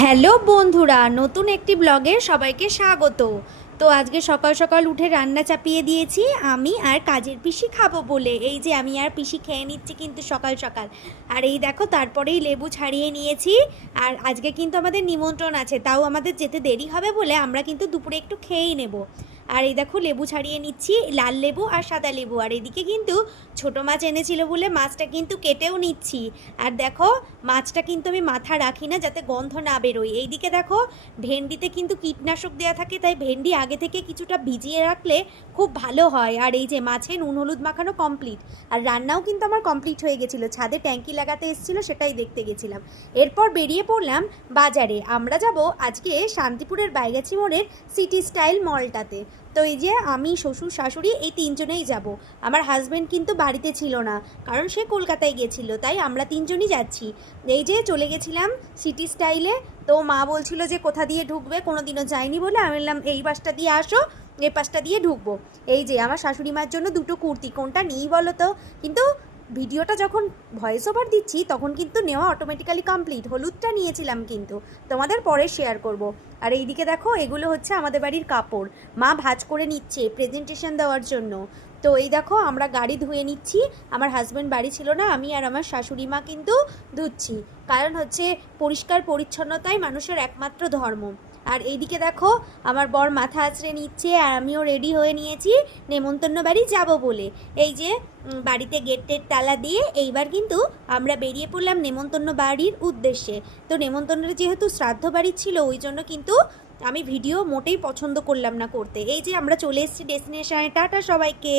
Hello বন্ধুরা, নতুন একটি ব্লগে সবাইকে স্বাগত। তো আজকে সকাল সকাল উঠে রান্না চাপিয়ে দিয়েছি আমি আর কাজের পিসি খাবো বলে। এই যে আমি আর পিসি খেয়ে নিচ্ছি কিন্তু সকাল সকাল। আর এই দেখো তারপরেই লেবু ছাড়িয়ে নিয়েছি। আর আজকে কিন্তু আমাদের নিমন্ত্রণ আছে, তাও আমাদের যেতে দেরি হবে বলে আমরা কিন্তু দুপুরে একটু খেয়েই নেব। আর এই দেখো লেবু ছাড়িয়ে নিচ্ছি, লাল লেবু আর সাদা লেবু। আর এদিকে কিন্তু ছোটো মাছ এনেছিল বলে মাছটা কিন্তু কেটেও নিচ্ছি। আর দেখো মাছটা কিন্তু আমি মাথা রাখি না যাতে গন্ধ না বেরোয়। এইদিকে দেখো ভেন্ডিতে কিন্তু কীটনাশক দেওয়া থাকে, তাই ভেন্ডি আগে থেকে কিছুটা ভিজিয়ে রাখলে খুব ভালো হয়। আর এই যে মাছে নুন হলুদ মাখানো কমপ্লিট, আর রান্নাও কিন্তু আমার কমপ্লিট হয়ে গেছিলো। ছাদে ট্যাঙ্কি লাগাতে এসেছিলো, সেটাই দেখতে গেছিলাম। এরপর বেরিয়ে পড়লাম বাজারে। আমরা যাব আজকে শান্তিপুরের বাইগাছি মোড়ের সিটি স্টাইল মলটাতে। তো এই যে আমি, শ্বশুর, শাশুড়ি এই তিনজনেই যাব। আমার হাজব্যান্ড কিন্তু বাড়িতে ছিল না, কারণ সে কলকাতায় গিয়েছিল, তাই আমরা তিনজনই যাচ্ছি। এই যে চলে গেছিলাম সিটি স্টাইলে। তো মা বলছিল যে কোথা দিয়ে ঢুকবে, কোনো দিনও যাইনি বলে আমি বললাম এই পাশটা দিয়ে আসো, এই পাশটা দিয়ে ঢুকবো। এই যে আমার শাশুড়ি মার জন্য দুটো কুর্তি, কোনটা নিই বলো তো। কিন্তু ভিডিওটা যখন ভয়েস ওভার দিচ্ছি তখন কিন্তু নেওয়া অটোমেটিক্যালি কমপ্লিট। হলুদটা নিয়েছিলাম কিন্তু, তোমাদের পরে শেয়ার করব। আর এইদিকে দেখো এগুলো হচ্ছে আমাদের বাড়ির কাপড়, মা ভাঁজ করে নিচ্ছে প্রেজেন্টেশন দেওয়ার জন্য। তো এই দেখো আমরা গাড়ি ধুয়ে নিচ্ছি। আমার হাজব্যান্ড বাড়ি ছিল না, আমি আর আমার শাশুড়ি মা কিন্তু ধুচ্ছি। কারণ হচ্ছে পরিষ্কার পরিচ্ছন্নতাই মানুষের একমাত্র ধর্ম। আর এইদিকে দেখো আমার বর মাথা আঁচড়ে নিচ্ছে, আর আমিও রেডি হয়ে নিয়েছি নেমন্তন্ন বাড়ি যাব বলে। এই যে বাড়িতে গেটের তালা দিয়ে এইবার কিন্তু আমরা বেরিয়ে পড়লাম নেমন্তন্ন বাড়ির উদ্দেশ্যে। তো নেমন্তন্নের যেহেতু শ্রাদ্ধ বাড়ি ছিল, ওই জন্য কিন্তু আমি ভিডিও মোটেই পছন্দ করলাম না করতে। এই যে আমরা চলে এসেছি ডেস্টিনেশনে। টাটা সবাইকে।